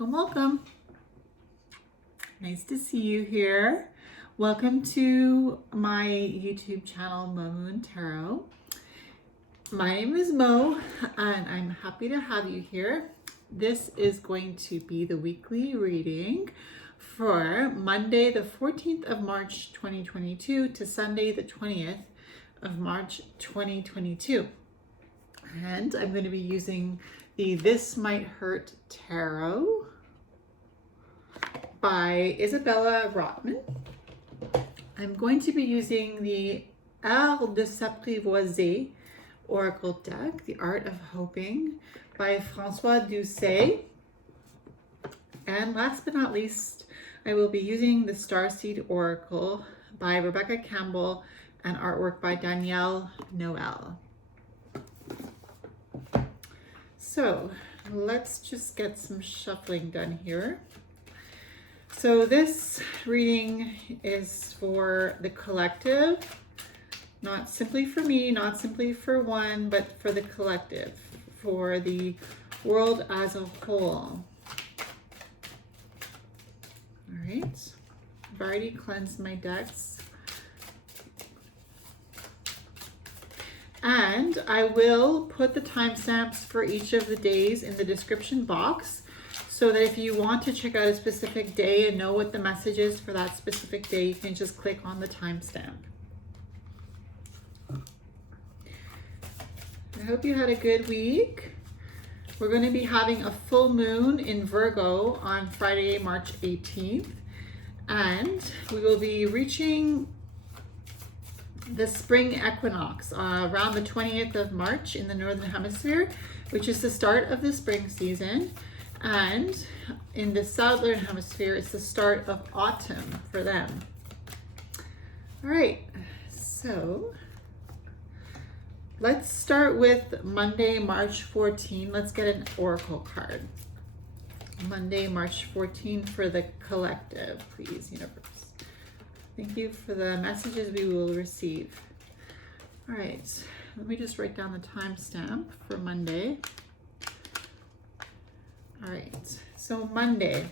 Welcome. Nice to see you here. Welcome to my YouTube channel, Mo Tarot. My name is Mo, and I'm happy to have you here. This is going to be the weekly reading for Monday, the 14th of March, 2022 to Sunday, the 20th of March, 2022. And I'm going to be using the This Might Hurt Tarot by Isabella Rotman. I'm going to be using the Art de s'apprivoiser Oracle deck, The Art of Hoping by François Doucet. And last but not least, I will be using the Starseed Oracle by Rebecca Campbell and artwork by Danielle Noel. So let's just get some shuffling done here. So this reading is for the collective, not simply for me, not simply for one, but for the collective, for the world as a whole. All right, I've already cleansed my decks. And I will put the timestamps for each of the days in the description box so that if you want to check out a specific day and know what the message is for that specific day, you can just click on the timestamp. I hope you had a good week. We're going to be having a full moon in Virgo on Friday, March 18th, and we will be reaching the spring equinox around the 20th of March in the Northern Hemisphere, which is the start of the spring season. And in the Southern Hemisphere, it's the start of autumn for them. All right, so let's start with Monday, March 14. Let's get an oracle card. Monday, March 14 for the collective, please, universe. Thank you for the messages we will receive. All right, let me just write down the timestamp for Monday. All right, so Monday.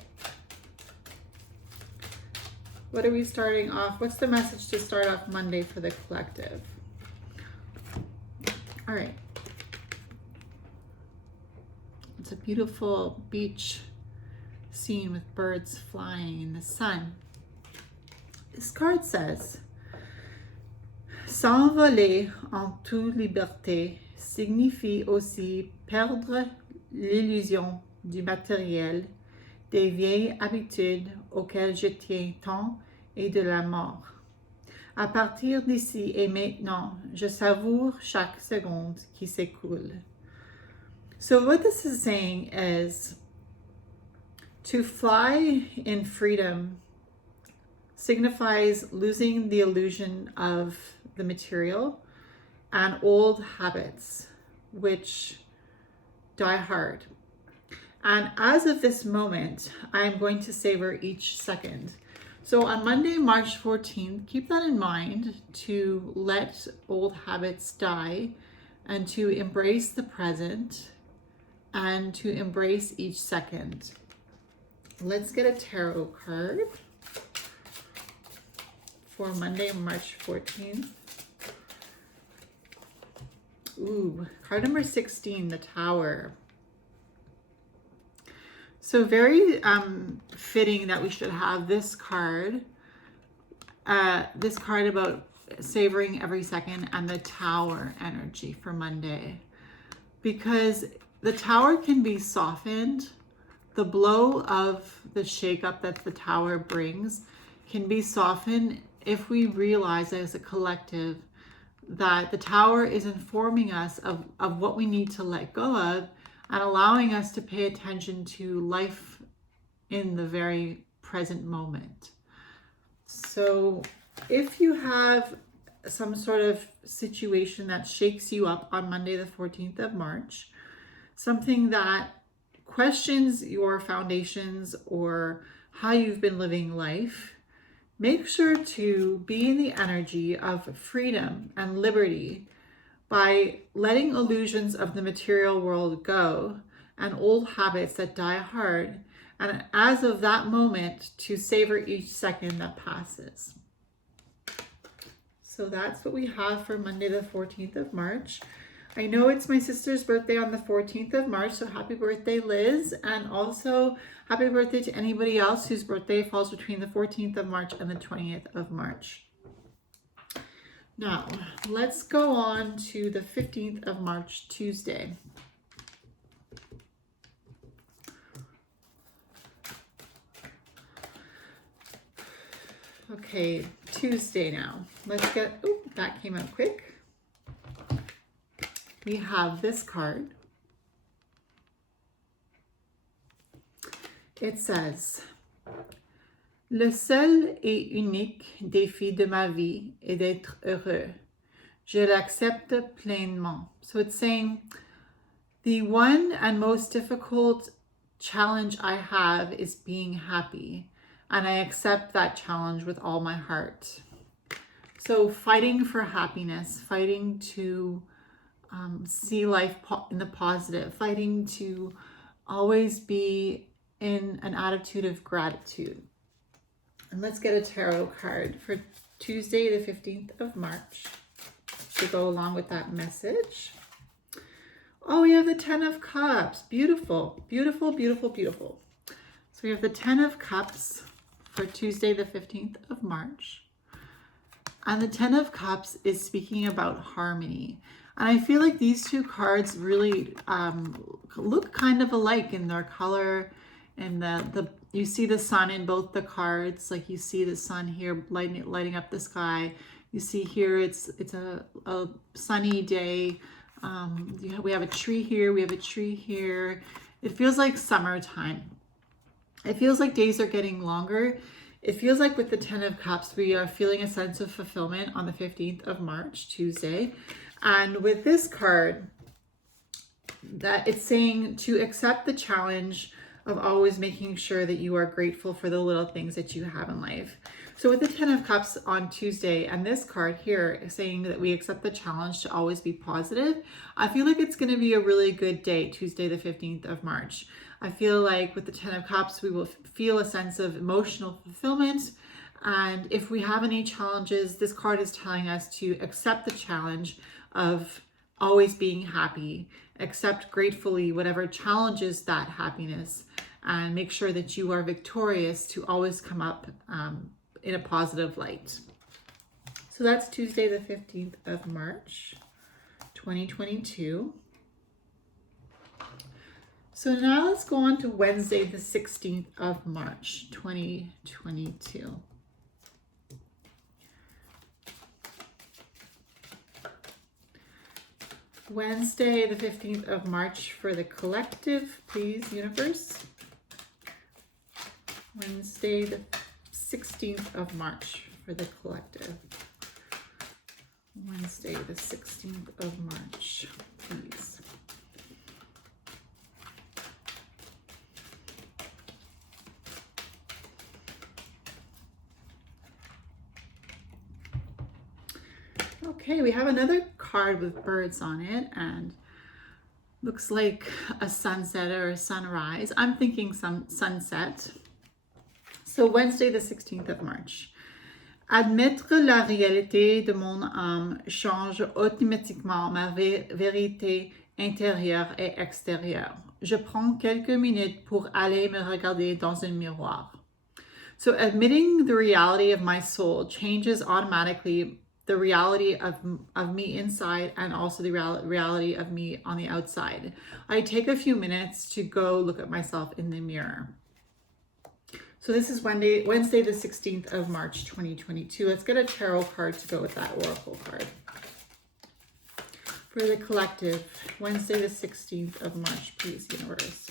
What are we starting off? What's the message to start off Monday for the collective? All right. It's a beautiful beach scene with birds flying in the sun. This card says, s'envoler en toute liberté signifie aussi perdre l'illusion du matériel, des vieilles habitudes auxquelles je tiens tant et de la mort. À partir d'ici et maintenant, je savoure chaque seconde qui s'écoule. So what this is saying is to fly in freedom signifies losing the illusion of the material and old habits which die hard. And as of this moment, I'm going to savor each second. So on Monday, March 14th, keep that in mind, to let old habits die and to embrace the present and to embrace each second. Let's get a tarot card for Monday, March 14th. Ooh, card number 16, the Tower. So very fitting that we should have this card about savoring every second, and the Tower energy for Monday. Because the Tower can be softened. The blow of the shakeup that the Tower brings can be softened if we realize as a collective that the Tower is informing us of what we need to let go of and allowing us to pay attention to life in the very present moment. So if you have some sort of situation that shakes you up on Monday, the 14th of March, something that questions your foundations or how you've been living life, make sure to be in the energy of freedom and liberty by letting illusions of the material world go and old habits that die hard, and as of that moment, to savor each second that passes. So that's what we have for Monday, the 14th of March. I know it's my sister's birthday on the 14th of March, so happy birthday, Liz. And also happy birthday to anybody else whose birthday falls between the 14th of March and the 20th of March. Now, let's go on to the 15th of March, Tuesday. Okay, Tuesday now. Let's get, oh, that came out quick. We have this card. It says, Le seul et unique défi de ma vie est d'être heureux. Je l'accepte pleinement. So it's saying, the one and most difficult challenge I have is being happy. And I accept that challenge with all my heart. So fighting for happiness, fighting to see life in the positive, fighting to always be in an attitude of gratitude. And let's get a tarot card for Tuesday, the 15th of March to go along with that message. Oh, we have the 10 of Cups. Beautiful, beautiful, beautiful, beautiful. So we have the 10 of Cups for Tuesday, the 15th of March. And the 10 of Cups is speaking about harmony. And I feel like these two cards really look kind of alike in their color. And you see the sun in both the cards. Like you see the sun here lighting up the sky. You see here it's a sunny day. We have a tree here. We have a tree here. It feels like summertime. It feels like days are getting longer. It feels like with the 10 of Cups, we are feeling a sense of fulfillment on the 15th of March, Tuesday. And with this card, that it's saying to accept the challenge of always making sure that you are grateful for the little things that you have in life. So with the 10 of Cups on Tuesday and this card here saying that we accept the challenge to always be positive, I feel like it's going to be a really good day, Tuesday, the 15th of March. I feel like with the 10 of Cups, we will feel a sense of emotional fulfillment. And if we have any challenges, this card is telling us to accept the challenge of always being happy, accept gratefully whatever challenges that happiness, and make sure that you are victorious to always come up in a positive light. So that's Tuesday, the 15th of March, 2022. So now let's go on to Wednesday, the 16th of March, 2022. Wednesday, the 15th of March for the collective, please, universe. Wednesday, the 16th of March for the collective. Wednesday, the 16th of March, please. Okay, we have another card with birds on it and looks like a sunset or a sunrise. I'm thinking some sunset. So Wednesday, the 16th of March. Admettre la réalité de mon âme change automatiquement ma vérité intérieure et extérieure. Je prends quelques minutes pour aller me regarder dans un miroir. So admitting the reality of my soul changes automatically the reality of me inside and also the reality of me on the outside. I take a few minutes to go look at myself in the mirror. So this is Wednesday, the 16th of March, 2022. Let's get a tarot card to go with that oracle card. For the collective, Wednesday, the 16th of March, please, universe.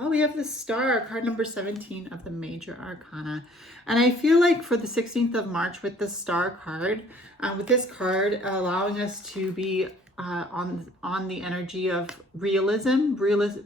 Oh, we have the Star, card number 17 of the Major Arcana. And I feel like for the 16th of March with the Star card, with this card allowing us to be on the energy of realism,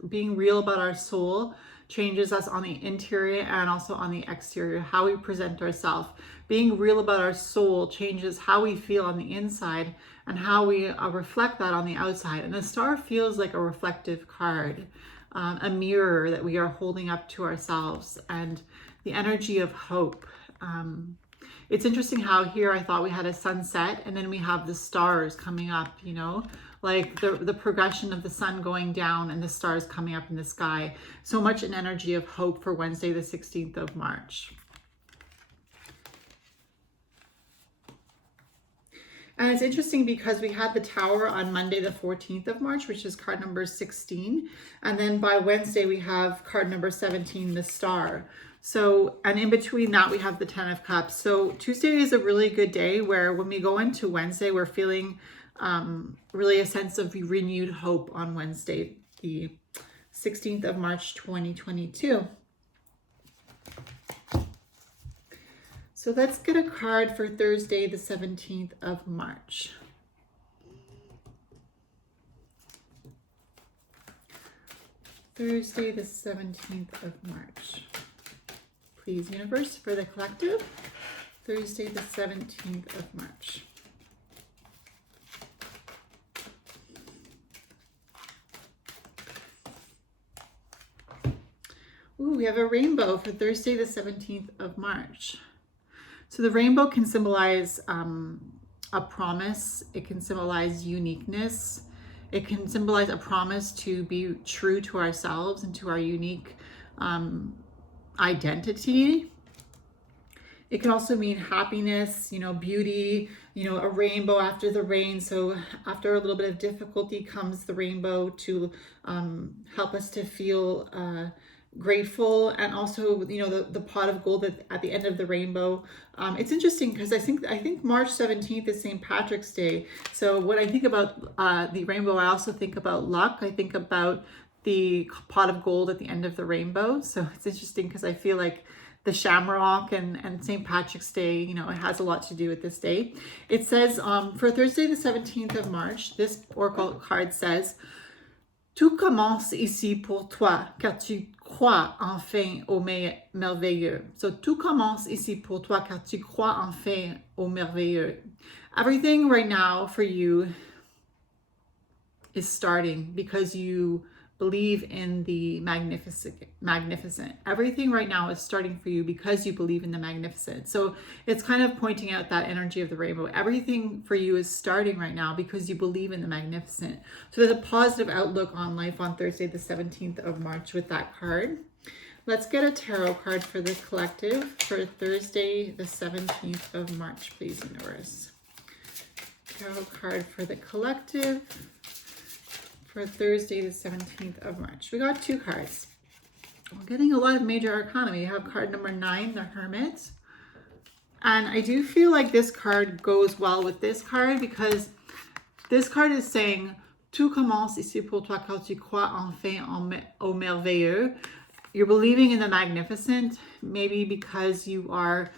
being real about our soul, changes us on the interior and also on the exterior, how we present ourselves. Being real about our soul changes how we feel on the inside and how we reflect that on the outside. And the star feels like a reflective card, a mirror that we are holding up to ourselves, and the energy of hope. It's interesting how here I thought we had a sunset and then we have the stars coming up, you know, like the progression of the sun going down and the stars coming up in the sky. So much an energy of hope for Wednesday, the 16th of March. And it's interesting because we had the Tower on Monday, the 14th of March, which is card number 16. And then by Wednesday, we have card number 17, the Star. So, and in between that, we have the 10 of Cups. So Tuesday is a really good day where when we go into Wednesday, we're feeling really a sense of renewed hope on Wednesday, the 16th of March, 2022. So let's get a card for Thursday, the 17th of March. Thursday, the 17th of March. Please, universe, for the collective. Thursday, the 17th of March. Ooh, we have a rainbow for Thursday, the 17th of March. So the rainbow can symbolize a promise. It can symbolize uniqueness. It can symbolize a promise to be true to ourselves and to our unique identity. It can also mean happiness, you know, beauty, you know, a rainbow after the rain. So after a little bit of difficulty comes the rainbow to help us to feel grateful. And also, you know, the pot of gold at the end of the rainbow. It's interesting because I think March 17th is St. Patrick's Day. So when I think about the rainbow, I also think about luck. I think about the pot of gold at the end of the rainbow. So it's interesting because I feel like the shamrock and St. Patrick's Day, you know, it has a lot to do with this day. It says for Thursday, the 17th of March, this oracle card says, "Tout commence ici pour toi, car tu crois enfin au merveilleux." So, tout commence ici pour toi, car tu crois enfin au merveilleux. Everything right now for you is starting because you believe in the magnificent. Everything right now is starting for you because you believe in the magnificent. So it's kind of pointing out that energy of the rainbow. Everything for you is starting right now because you believe in the magnificent. So there's a positive outlook on life on Thursday, the 17th of March with that card. Let's get a tarot card for the collective for Thursday, the 17th of March, please, universe. Tarot card for the collective for Thursday, the 17th of March. We got two cards. We're getting a lot of major arcana. We have card number 9, the Hermit. And I do feel like this card goes well with this card because this card is saying, "Tout commence ici pour toi quand tu crois enfin au merveilleux." You're believing in the magnificent, maybe because you are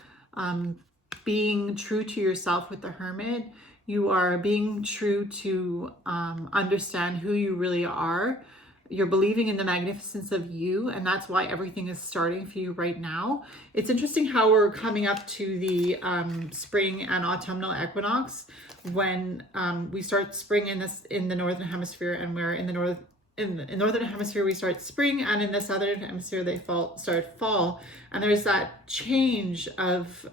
being true to yourself with the Hermit. You are being true to understand who you really are. You're believing in the magnificence of you, and that's why everything is starting for you right now. It's interesting how we're coming up to the spring and autumnal equinox when we start spring in the northern hemisphere, and we're in the northern hemisphere we start spring, and in the southern hemisphere they start fall, and there's that change of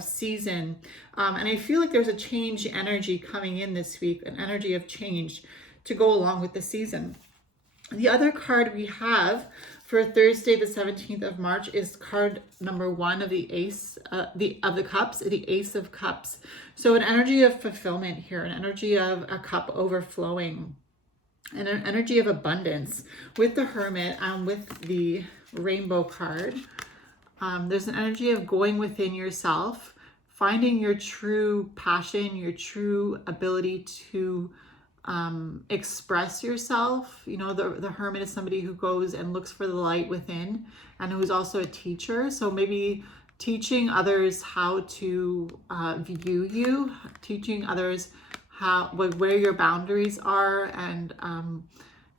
season, and I feel like there's a change energy coming in this week, an energy of change to go along with the season. The other card we have for Thursday, the 17th of March, is card number 1 of the Ace of the Cups, the Ace of Cups. So an energy of fulfillment here, an energy of a cup overflowing, and an energy of abundance with the Hermit and with the Rainbow card. There's an energy of going within yourself, finding your true passion, your true ability to express yourself. You know, the Hermit is somebody who goes and looks for the light within, and who's also a teacher. So maybe teaching others how to view you, teaching others where your boundaries are, and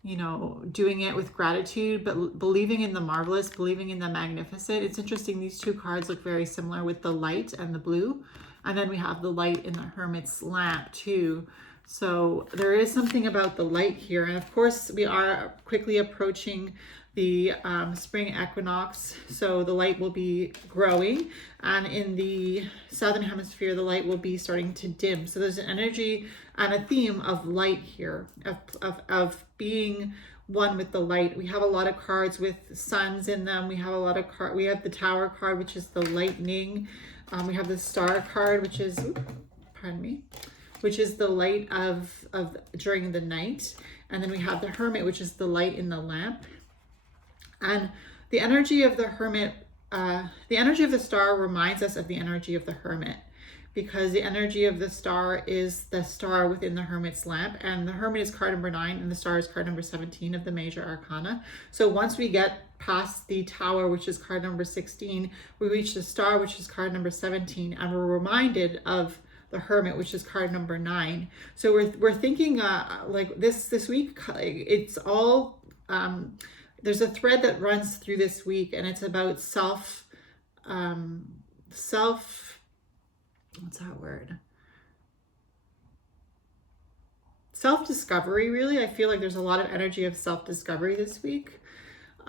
you know, doing it with gratitude, but believing in the marvelous, believing in the magnificent. It's interesting, these two cards look very similar with the light and the blue. And then we have the light in the Hermit's lamp too. So there is something about the light here. And of course, we are quickly approaching the spring equinox. So the light will be growing. And in the southern hemisphere, the light will be starting to dim. So there's an energy and a theme of light here, of being one with the light. We have a lot of cards with suns in them. We have a lot of we have the Tower card, which is the lightning. We have the Star card, which is, pardon me, which is the light of during the night. And then we have the Hermit, which is the light in the lamp. And the energy of the Hermit, the energy of the Star reminds us of the energy of the Hermit, because the energy of the Star is the star within the Hermit's lamp, and the Hermit is card number 9 and the Star is card number 17 of the major arcana. So once we get past the Tower, which is card number 16, we reach the Star, which is card number 17, and we're reminded of the Hermit, which is card number 9. So we're thinking like this week, it's all there's a thread that runs through this week, and it's about what's that word? Self-discovery, really. I feel like there's a lot of energy of self-discovery this week.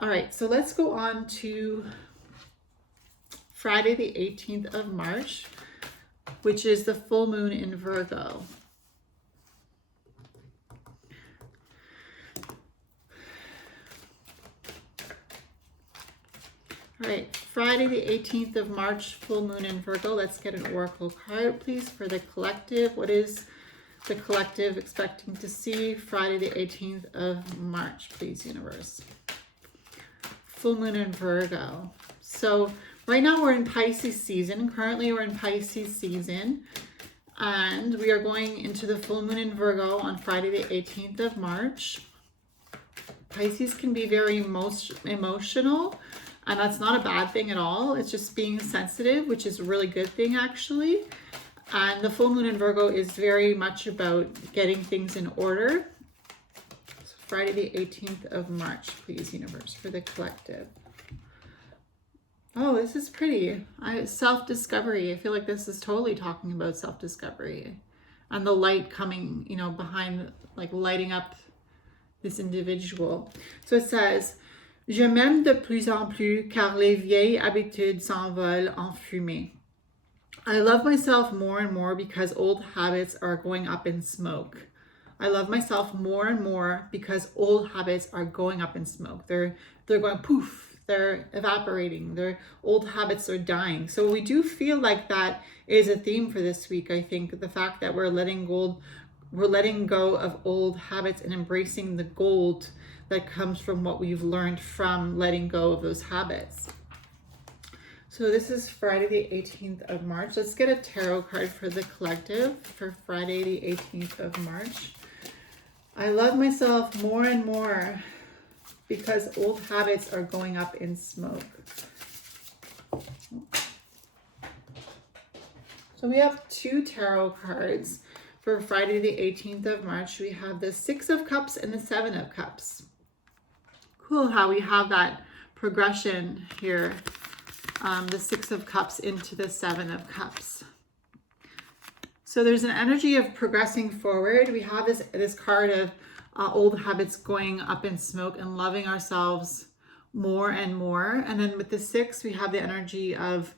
All right, so let's go on to Friday, the 18th of March, which is the full moon in Virgo. All right, Friday the 18th of March, full moon in Virgo. Let's get an oracle card, please, for the collective. What is the collective expecting to see Friday the 18th of March, please, universe? Full moon in Virgo. So right now we're in Pisces season. Currently we're in Pisces season, and we are going into the full moon in Virgo on Friday the 18th of March. Pisces can be very emotional. And that's not a bad thing at all. It's just being sensitive, which is a really good thing, actually. And the full moon in Virgo is very much about getting things in order. So Friday the 18th of March, please, universe, for the collective. Oh, this is pretty. Self-discovery. I feel like this is totally talking about self-discovery. And the light coming, you know, behind, like lighting up this individual. So it says, Je m'aime de plus en plus car les vieilles habitudes s'envolent en fumée. I love myself more and more because old habits are going up in smoke. I love myself more and more because old habits are going up in smoke. They're going poof, they're evaporating, their old habits are dying. So we do feel like that is a theme for this week. I think the fact that we're letting go of old habits and embracing the gold that comes from what we've learned from letting go of those habits. So this is Friday the 18th of March. Let's get a tarot card for the collective for Friday the 18th of March. I love myself more and more because old habits are going up in smoke. So we have 2 tarot cards for Friday the 18th of March. We have the 6 of Cups and the 7 of Cups. Cool how we have that progression here, the 6 of Cups into the 7 of Cups. So there's an energy of progressing forward. We have this card of old habits going up in smoke and loving ourselves more and more. And then with the 6, we have the energy of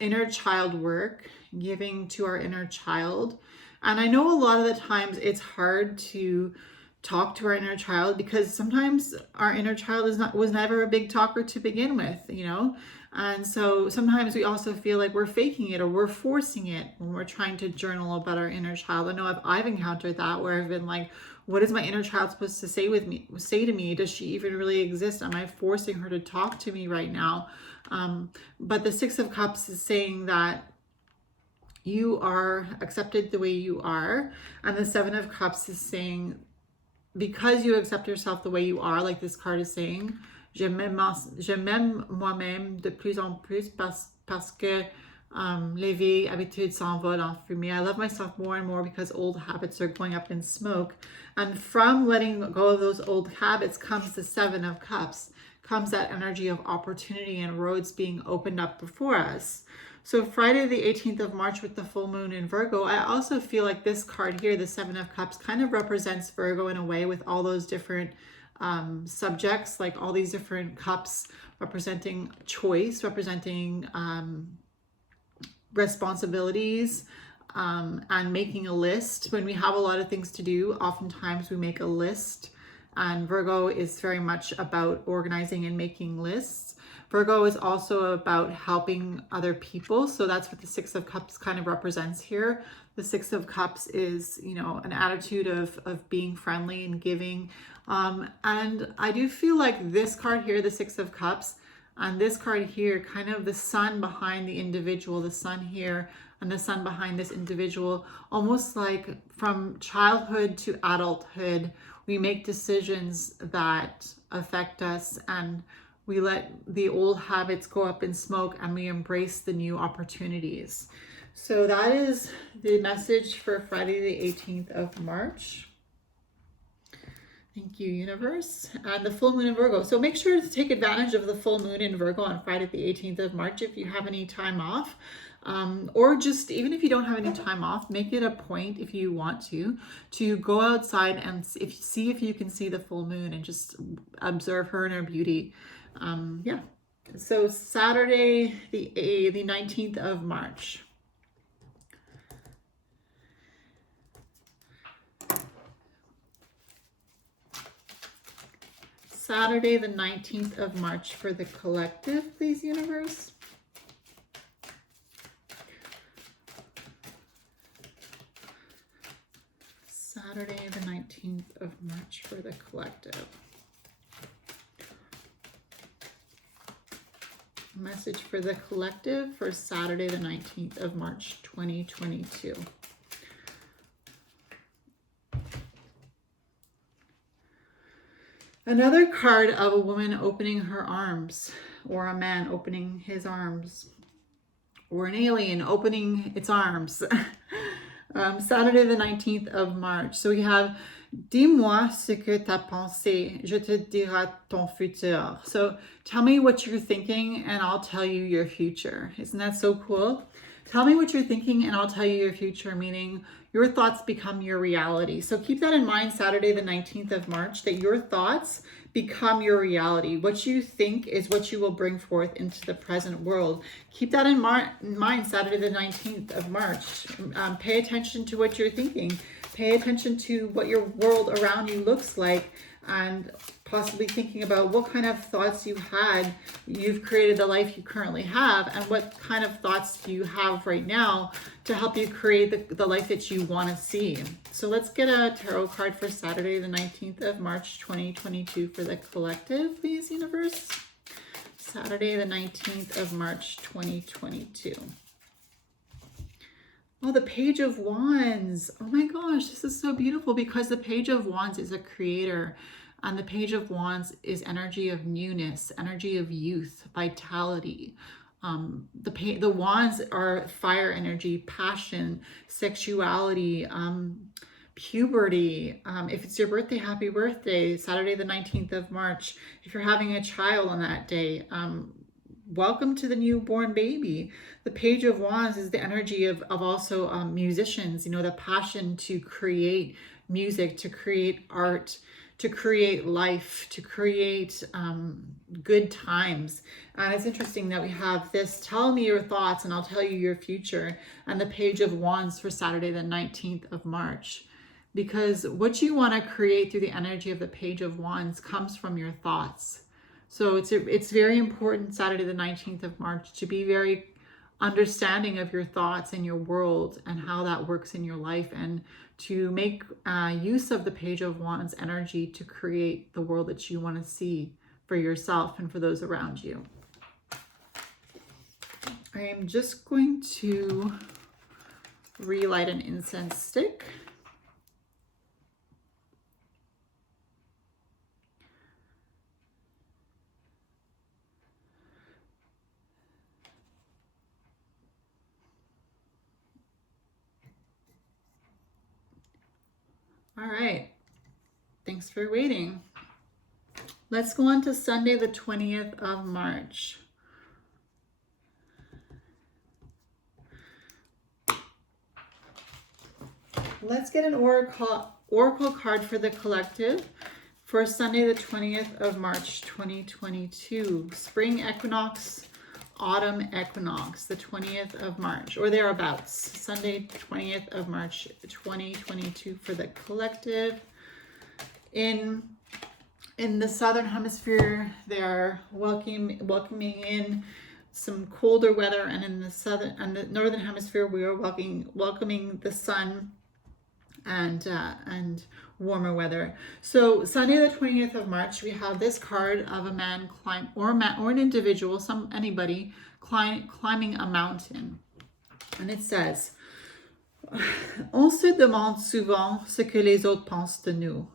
inner child work, giving to our inner child. And I know a lot of the times it's hard to talk to our inner child because sometimes our inner child was never a big talker to begin with, you know. And so sometimes we also feel like we're faking it or we're forcing it when we're trying to journal about our inner child. I know I've encountered that where I've been like, what is my inner child supposed to say to me? Does she even really exist? Am I forcing her to talk to me right now? But the 6 of Cups is saying that you are accepted the way you are. And the 7 of Cups is saying, because you accept yourself the way you are, like this card is saying, je m'aime moi-même de plus en plus parce que Les vieilles habitudes s'envolent en fumée. I love myself more and more because old habits are going up in smoke. And from letting go of those old habits comes the Seven of Cups, comes that energy of opportunity and roads being opened up before us. So Friday the 18th of March with the full moon in Virgo, I also feel like this card here, the Seven of Cups, kind of represents Virgo in a way with all those different subjects, like all these different cups representing choice, representing responsibilities, and making a list. When we have a lot of things to do, oftentimes we make a list, and Virgo is very much about organizing and making lists. Virgo is also about helping other people, so that's what the Six of Cups kind of represents here. The Six of Cups is, you know, an attitude of being friendly and giving, and I do feel like this card here, the Six of Cups, and this card here, kind of the sun behind the individual, the sun here and the sun behind this individual, almost like from childhood to adulthood, we make decisions that affect us, and we let the old habits go up in smoke and we embrace the new opportunities. So that is the message for Friday the 18th of March. Thank you, universe. And the full moon in Virgo. So make sure to take advantage of the full moon in Virgo on Friday the 18th of March if you have any time off. Or just, even if you don't have any time off, make it a point, if you want to go outside and see if you can see the full moon and just observe her and her beauty. Yeah. So Saturday the 19th of March. Saturday the 19th of March for the collective, please, universe. Saturday the 19th of March for the collective. Message for the collective for Saturday the 19th of March 2022. Another card of a woman opening her arms, or a man opening his arms, or an alien opening its arms. Saturday the 19th of March. So we have, dis-moi ce que t'as pensé, je te dirai ton futur. So tell me what you're thinking and I'll tell you your future. Isn't that so cool? Tell me what you're thinking and I'll tell you your future, meaning your thoughts become your reality. So keep that in mind, Saturday the 19th of March, that your thoughts become your reality. What you think is what you will bring forth into the present world. Keep that in mind, Saturday the 19th of March. Pay attention to what you're thinking. Pay attention to what your world around you looks like, and possibly thinking about what kind of thoughts you've created the life you currently have, and what kind of thoughts do you have right now to help you create the life that you want to see. So let's get a tarot card for Saturday the 19th of March 2022 for the collective, please, universe. Saturday the 19th of March 2022. Oh, the Page of Wands. Oh my gosh, this is so beautiful, because the Page of Wands is a creator, and the Page of Wands is energy of newness, energy of youth, vitality. The wands are fire energy, passion, sexuality, puberty. If it's your birthday, happy birthday, Saturday the 19th of March. If you're having a child on that day, welcome to the newborn baby. The Page of Wands is the energy of also musicians, you know, the passion to create music, to create art, to create life, to create good times. And it's interesting that we have this, tell me your thoughts and I'll tell you your future, and the Page of Wands for Saturday the 19th of March. Because what you want to create through the energy of the Page of Wands comes from your thoughts. So it's very important, Saturday the 19th of March, to be very understanding of your thoughts and your world and how that works in your life, and to make use of the Page of Wands energy to create the world that you want to see for yourself and for those around you. I am just going to relight an incense stick. All right. Thanks for waiting. Let's go on to Sunday, the 20th of March. Let's get an oracle card for the collective for Sunday, the 20th of March, 2022. Spring equinox, autumn equinox, the 20th of March, or thereabouts. Sunday, 20th of March, 2022 for the collective. In the southern hemisphere, they are welcoming in some colder weather, and in the northern hemisphere, we are welcoming the sun and warmer weather. So Sunday the 20th of March, we have this card of a man or an individual, anybody climbing a mountain. And it says, on se demande souvent ce que les autres pensent de nous.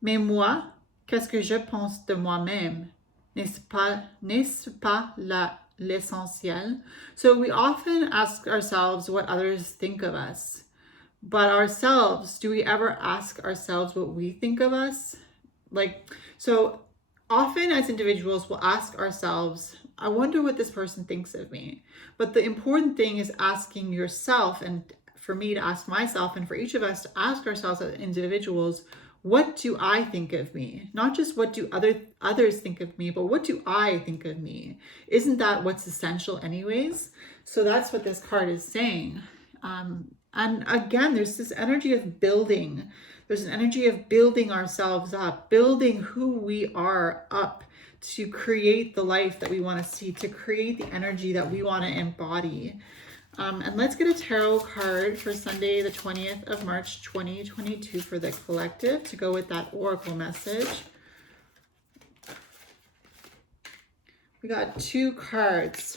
Mais moi, qu'est-ce que je pense de moi-même? N'est-ce pas l'essentiel? So we often ask ourselves what others think of us. But ourselves, do we ever ask ourselves what we think of us? So often as individuals, we'll ask ourselves, I wonder what this person thinks of me. But the important thing is asking yourself, and for me to ask myself, and for each of us to ask ourselves as individuals, what do I think of me? Not just what do others think of me, but what do I think of me? Isn't that what's essential anyways? So that's what this card is saying. And again, there's this energy of building. There's an energy of building ourselves up, building who we are up to create the life that we want to see, to create the energy that we want to embody. And let's get a tarot card for Sunday, the 20th of March, 2022 for the collective to go with that oracle message. We got 2 cards.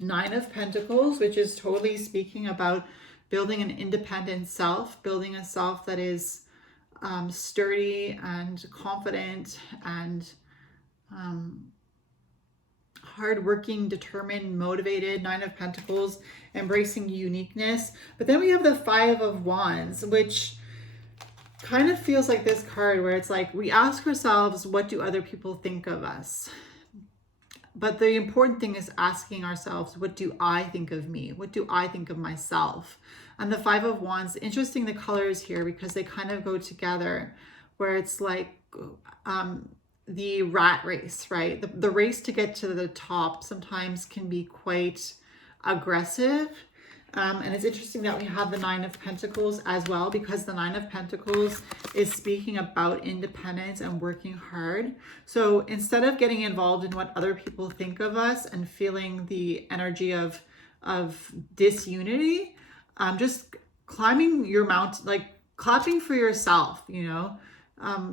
9 of Pentacles, which is totally speaking about building an independent self, building a self that is sturdy and confident and hardworking, determined, motivated. 9 of Pentacles, embracing uniqueness. But then we have the 5 of Wands, which kind of feels like this card where it's like we ask ourselves, what do other people think of us? But the important thing is asking ourselves, what do I think of me? What do I think of myself? And the 5 of Wands, interesting the colors here because they kind of go together, where it's like the rat race, right? The race to get to the top sometimes can be quite aggressive. And it's interesting that we have the 9 of Pentacles as well, because the 9 of Pentacles is speaking about independence and working hard. So instead of getting involved in what other people think of us and feeling the energy of disunity, just climbing your mountain, like clapping for yourself,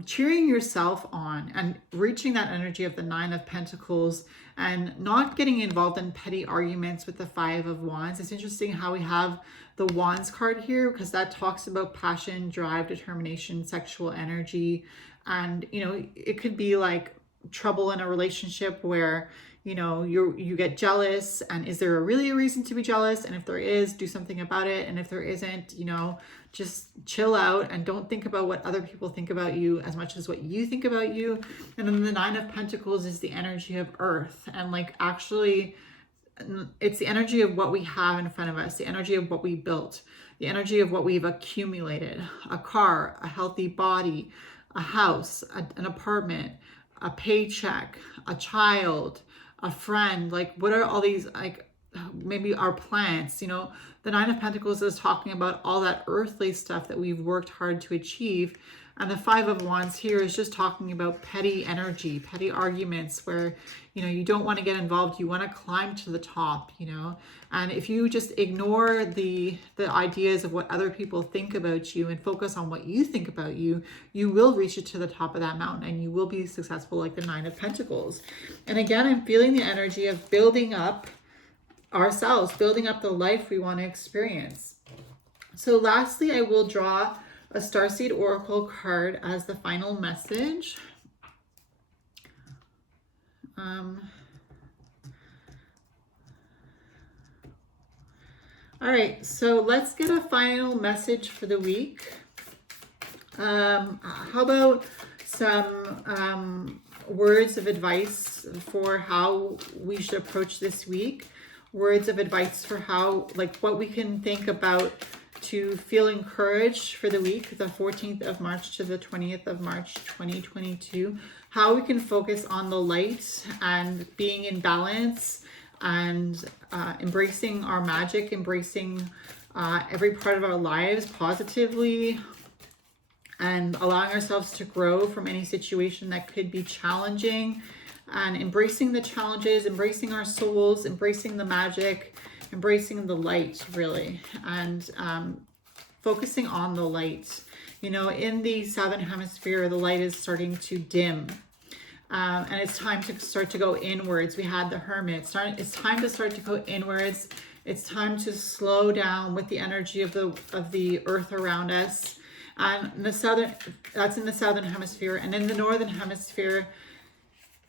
cheering yourself on and reaching that energy of the 9 of Pentacles and not getting involved in petty arguments with the 5 of Wands. It's interesting how we have the Wands card here because that talks about passion, drive, determination, sexual energy. And, it could be like trouble in a relationship where, you get jealous, and is there really a reason to be jealous? And if there is, do something about it. And if there isn't, just chill out and don't think about what other people think about you as much as what you think about you. And then the 9 of Pentacles is the energy of Earth. And actually, it's the energy of what we have in front of us, the energy of what we built, the energy of what we've accumulated, a car, a healthy body, a house, an apartment, a paycheck, a child, a friend. What are all these, maybe our plants, the 9 of Pentacles is talking about all that earthly stuff that we've worked hard to achieve. And the 5 of Wands here is just talking about petty energy, petty arguments where, you don't want to get involved. You want to climb to the top, and if you just ignore the ideas of what other people think about you and focus on what you think about you, you will reach it to the top of that mountain and you will be successful like the 9 of Pentacles. And again, I'm feeling the energy of building up ourselves, building up the life we want to experience. So lastly, I will draw a Starseed Oracle card as the final message. All right, so let's get a final message for the week. How about some words of advice for how we should approach this week? Words of advice for how, like, what we can think about to feel encouraged for the week, the 14th of March to the 20th of March, 2022. How we can focus on the light and being in balance and embracing our magic, embracing every part of our lives positively, and allowing ourselves to grow from any situation that could be challenging, and embracing the challenges, embracing our souls, embracing the magic, embracing the light, really, and focusing on the light. You know, in the Southern Hemisphere, the light is starting to dim. And it's time to start to go inwards. We had the Hermit. It's time to start to go inwards. It's time to slow down with the energy of the earth around us. And that's in the Southern Hemisphere. And in the Northern Hemisphere,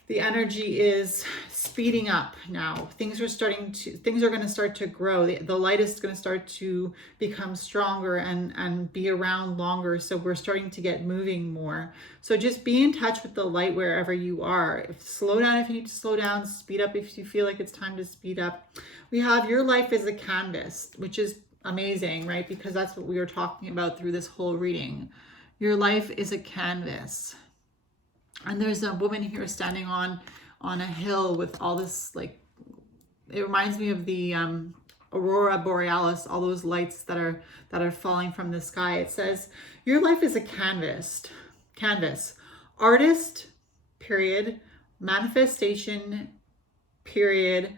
the energy is speeding up now. Things are going to start to grow. The light is going to start to become stronger and be around longer. So we're starting to get moving more. So just be in touch with the light wherever you are. Slow down if you need to slow down, speed up if you feel like it's time to speed up. We have your life as a canvas, which is amazing, right? Because that's what we were talking about through this whole reading. Your life is a canvas. And there's a woman here standing on a hill with all this, like, it reminds me of the aurora borealis, all those lights that are falling from the sky. It says, your life is a canvas. Artist, period. Manifestation, period.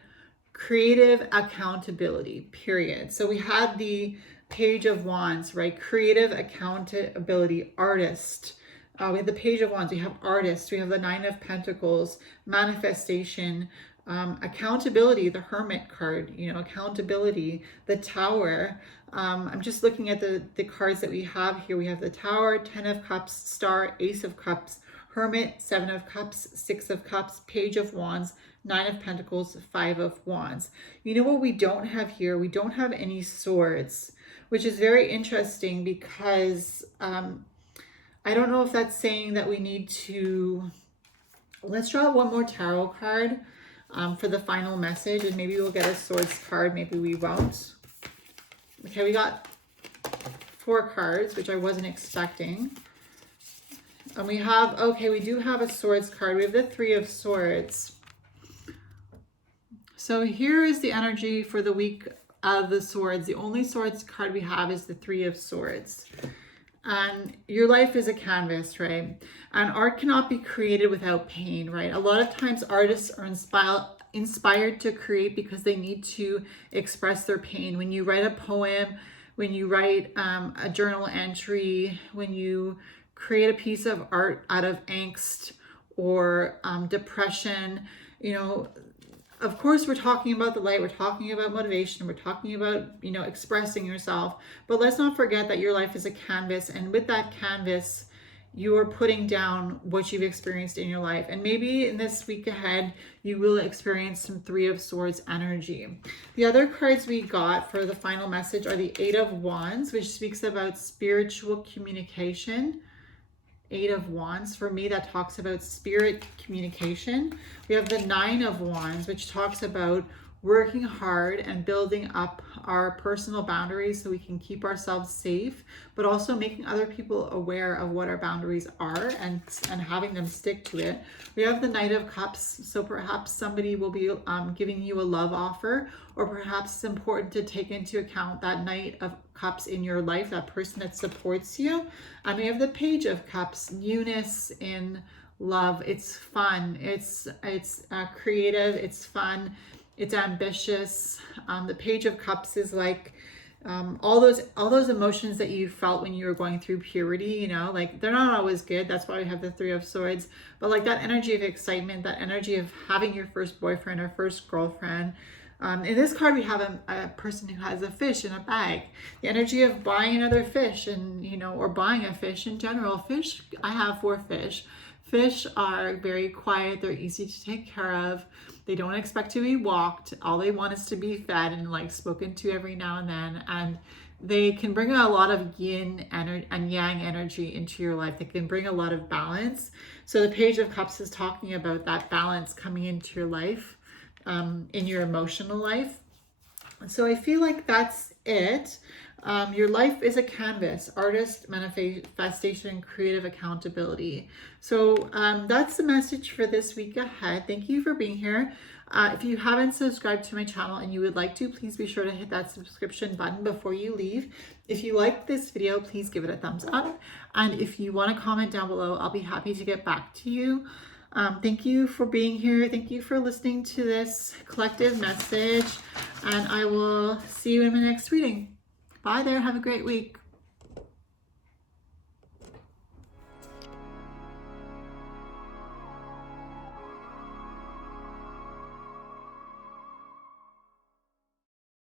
Creative accountability, period. So we had the Page of Wands, right? Creative accountability, artist. We have the Page of Wands, we have artist, we have the Nine of Pentacles, manifestation, accountability, the Hermit card, you know, accountability, the Tower. I'm just looking at the cards that we have here. We have the Tower, 10 of Cups, Star, Ace of Cups, Hermit, 7 of Cups, 6 of Cups, Page of Wands, 9 of Pentacles, 5 of Wands. You know what we don't have here? We don't have any swords, which is very interesting because I don't know if that's saying that we need to... Let's draw one more tarot card for the final message, and maybe we'll get a swords card, maybe we won't. Okay, we got 4 cards, which I wasn't expecting. And we have, okay, we do have a swords card. We have the 3 of Swords. So here is the energy for the week of the swords. The only swords card we have is the 3 of Swords. And your life is a canvas, right? And art cannot be created without pain, right? A lot of times artists are inspired to create because they need to express their pain. When you write a poem, when you write a journal entry, when you create a piece of art out of angst or depression, you know, of course, we're talking about the light, we're talking about motivation, we're talking about, you know, expressing yourself. But let's not forget that your life is a canvas. And with that canvas, you are putting down what you've experienced in your life. And maybe in this week ahead, you will experience some 3 of Swords energy. The other cards we got for the final message are the 8 of Wands, which speaks about spiritual communication. 8 of Wands, for me, that talks about spirit communication. We have the 9 of Wands, which talks about working hard and building up our personal boundaries so we can keep ourselves safe, but also making other people aware of what our boundaries are and having them stick to it. We have the Knight of Cups, so perhaps somebody will be giving you a love offer, or perhaps it's important to take into account that Knight of Cups in your life, that person that supports you. And we have the Page of Cups, newness in love. It's fun, it's creative, it's fun, it's ambitious. The Page of Cups is like all those emotions that you felt when you were going through puberty, you know, like they're not always good. That's why we have the 3 of Swords. But like that energy of excitement, that energy of having your first boyfriend or first girlfriend. In this card, we have a person who has a fish in a bag. The energy of buying another fish, and, you know, or buying a fish in general. Fish, I have 4 fish. Fish are very quiet. They're easy to take care of. They don't expect to be walked. All they want is to be fed and like spoken to every now and then. And they can bring a lot of yin and yang energy into your life. They can bring a lot of balance. So the Page of Cups is talking about that balance coming into your life, in your emotional life. So I feel like that's it. Your life is a canvas, artist, manifestation, creative accountability. So that's the message for this week ahead. Thank you for being here. If you haven't subscribed to my channel and you would like to, please be sure to hit that subscription button before you leave. If you liked this video, please give it a thumbs up. And if you want to comment down below, I'll be happy to get back to you. Thank you for being here. Thank you for listening to this collective message. And I will see you in my next reading. Bye there. Have a great week.